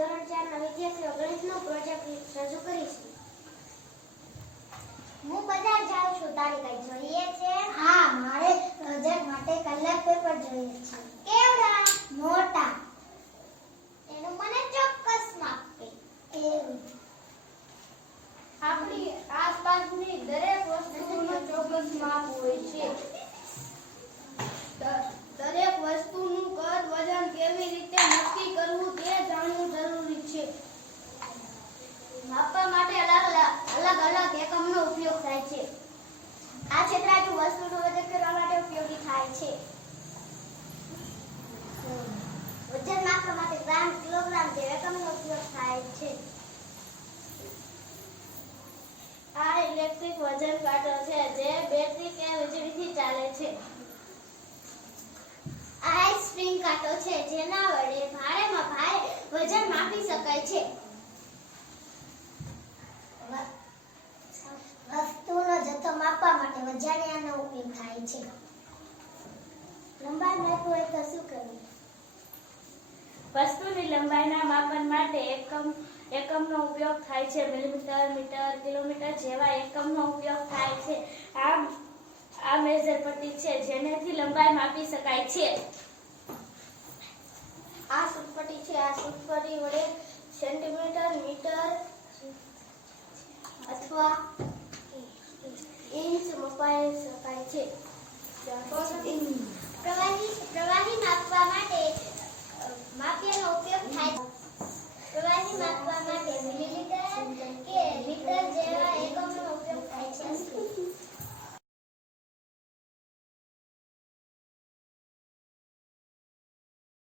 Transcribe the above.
ધોરણ ચારના વિદ્યાર્થીઓ ગણિતનો પ્રોજેક્ટ રજૂ કરીશું હું બજાર જાઉં છું તારી કઈ જોઈએ છે? હા મારે પ્રોજેક્ટ માટે કલર પેપર જોઈએ છે. કેવડા? મોટા. એનું મને ચોક્કસ માપ કહે એવું. આપણી આસપાસની દરેક વસ્તુનું ચોક્કસ માપ હોય છે દ- દરેક વસ્તુનું કદ વજન કેવી રીતે નક્કી કરવું તે જાણવું જરૂરી છે માપવા માટે અલગ અલગ અલગ અલગ એકમનો ઉપયોગ થાય છે આ છેતરાજુ વસ્તુનું વજન કરવા માટે ઉપયોગી થાય છે વજન માપવા માટે ગ્રામ કિલોગ્રામ જેવા એકમનો ઉપયોગ થાય છે આ ઇલેક્ટ્રિક વજન કાંટો છે જે બેટરી કે વીજળીથી ચાલે છે. આ એક સ્પ્રિંગ કાંટો છે જેના વડે ભારેમાં ભારે વજન માપી શકાય છે. વસ્તુનો જથ્થો માપવા માટે વજાણિયાનો ઉપયોગ થાય છે. લંબાઈ માપવું હોય તો શું કરવું? વસ્તુની લંબાઈના માપન માટે એકમ, એકમનો ઉપયોગ થાય છે. મિલીમીટર, મીટર, કિલોમીટર જેવા એકમનો ઉપયોગ થાય છે. આ આ મેજર પટ્ટી છે. જેનેથી લંબાઈ માપી શકાય છે. આ સૂત્રપટ્ટી છે. આ સૂત્રપટ્ટી વડે સેન્ટીમીટર, મીટર અથવા ઇંચ મપાઈ શકાય છે. પ્રવાહી